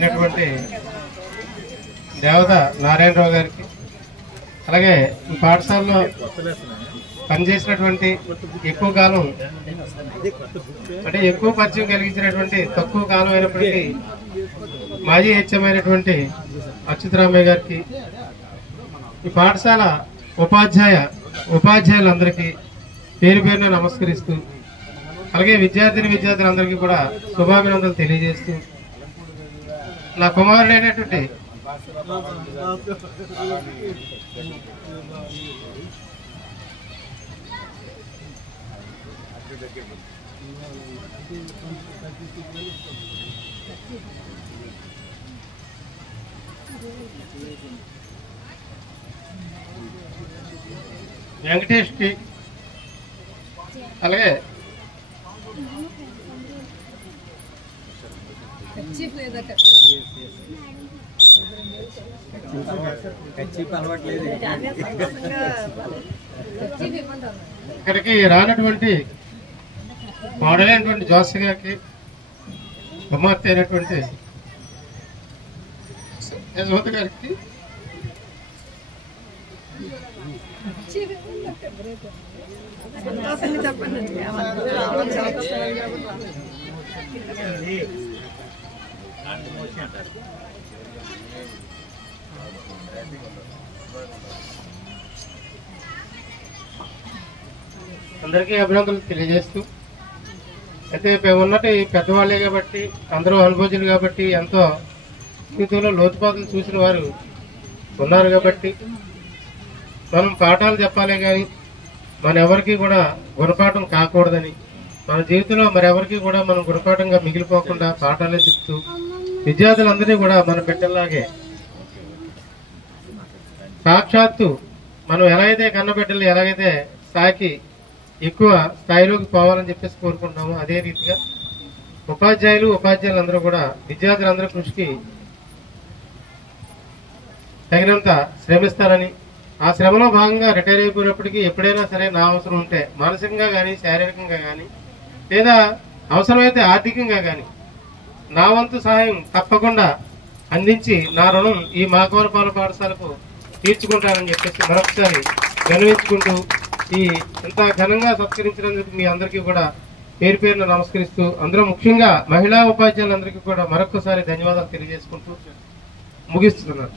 అయినటువంటి దేవత నారాయణరావు గారికి, అలాగే ఈ పాఠశాలలో పనిచేసినటువంటి ఎక్కువ కాలం అంటే ఎక్కువ పరిచయం కలిగించినటువంటి తక్కువ కాలం అయినప్పటికీ మాజీ హెచ్ఎం అయినటువంటి అచ్యుతరామయ్య గారికి, ఈ పాఠశాల ఉపాధ్యాయులందరికీ పేరు పేరున నమస్కరిస్తూ, అలాగే విద్యార్థులందరికీ కూడా శుభాభినందనలు తెలియజేస్తూ, నా కుమారుడైనటువంటి వెంకటేష్ కి, అలాగే ఇక్కడికి రానటువంటి మోడలైనటువంటి జోస్ గారికి, కుమార్తె అయినటువంటి యశోద గారికి, అందరికీ అభినందనలు తెలియజేస్తూ, అయితే ఉన్నట్టు పెద్దవాళ్ళే కాబట్టి, అందరూ అనుభవజ్ఞులు కాబట్టి, ఎంతో జీవితంలో లోతుపాతులు చూసిన వారు ఉన్నారు కాబట్టి మనం పాఠాలు చెప్పాలే కానీ మన ఎవరికి కూడా గుణపాఠం కాకూడదని, మన జీవితంలో మరెవరికి కూడా మనం గుణపాఠంగా మిగిలిపోకుండా పాఠాలే చెప్తూ విద్యార్థులందరినీ కూడా మన బిడ్డల్లాగే సాక్షాత్తు మనం ఎలాగైతే కన్నబిడ్డలు ఎలాగైతే సాకి ఎక్కువ స్థాయిలోకి పోవాలని చెప్పేసి కోరుకుంటున్నాము, అదే రీతిగా ఉపాధ్యాయులందరూ కూడా విద్యార్థులందరూ కృషికి తగినంత శ్రమిస్తారని, ఆ శ్రమలో భాగంగా రిటైర్ అయిపోయినప్పటికీ ఎప్పుడైనా సరే నా అవసరం ఉంటే మానసికంగా కానీ శారీరకంగా కానీ లేదా అవసరమైతే ఆర్థికంగా కానీ నా వంతు సహాయం తప్పకుండా అందించి నా రుణం ఈ మాకోనపాలెం పాఠశాలకు తీర్చుకుంటానని చెప్పేసి మరొకసారి గర్వించుకుంటూ ఈ ఇంత ఘనంగా సత్కరించినందుకు మీ అందరికీ కూడా పేరు పేరున నమస్కరిస్తూ, అందరూ ముఖ్యంగా మహిళా ఉపాధ్యాయులందరికీ కూడా మరొకసారి ధన్యవాదాలు తెలియజేసుకుంటూ ముగిస్తున్నాను.